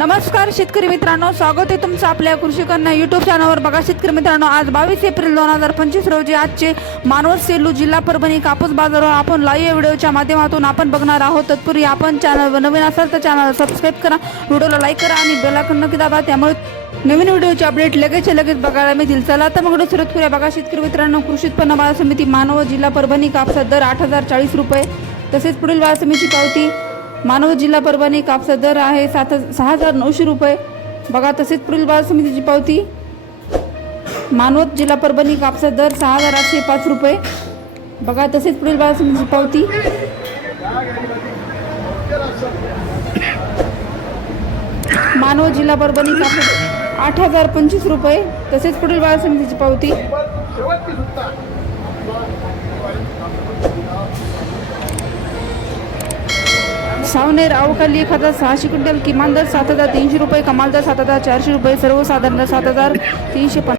नमस्कार शेतकरी मित्रांनो स्वागत आहे तुमचं आपल्या कृषी कन्या युट्यूब चॅनलवर बघा शेतकरी मित्रांनो आज बावीस एप्रिल दोन हजार पंचवीस रोजी आजचे मानवत सेलू जिल्हा परभणी कापूस बाजारावर आपण लाईव्ह व्हिडिओच्या माध्यमातून आपण बघणार आहोत. तत्पूर्वी आपण चॅनलवर नवीन असाल तर चॅनल सबस्क्राईब करा व्हिडिओला लाईक करा आणि बेलाकन नक्की दाबा. त्यामुळे नवीन व्हिडिओचे अपडेट लगेच लगेच बघायला मिळतील. चला तर मग व्हिडिओ सुरुवात करूया. बघा शेतकरी मित्रांनो कृषी उत्पन्न बाजार समिती मानव जिल्हा परभणी कापसात दर आठ हजार चाळीस रुपये तसेच पुढील बाजार समितीची पावती मानव जिल्हा परभणी कापसा दर आहे सात सहा हजार नऊशे रुपये. बघा तसेच पुढील बाजार समितीची पावती. मानवत जिल्हा परभणी कापसा दर सहा हजार आठशे पाच रुपये. बघा तसेच पुढील बाजार समितीची पावती. मानव जिल्हा परभणी कापसा आठ हजार पंचवीस रुपये. तसेच पुढील बाजार समितीची पावती. सावनेर अवकाली एक हजार सहाशे क्विंटल किमान दर सात हजार तीनशे रुपये कमाल दर सात हजार चारशे रुपये सर्वसाधारण दर सात हजार तीनशे पन्नास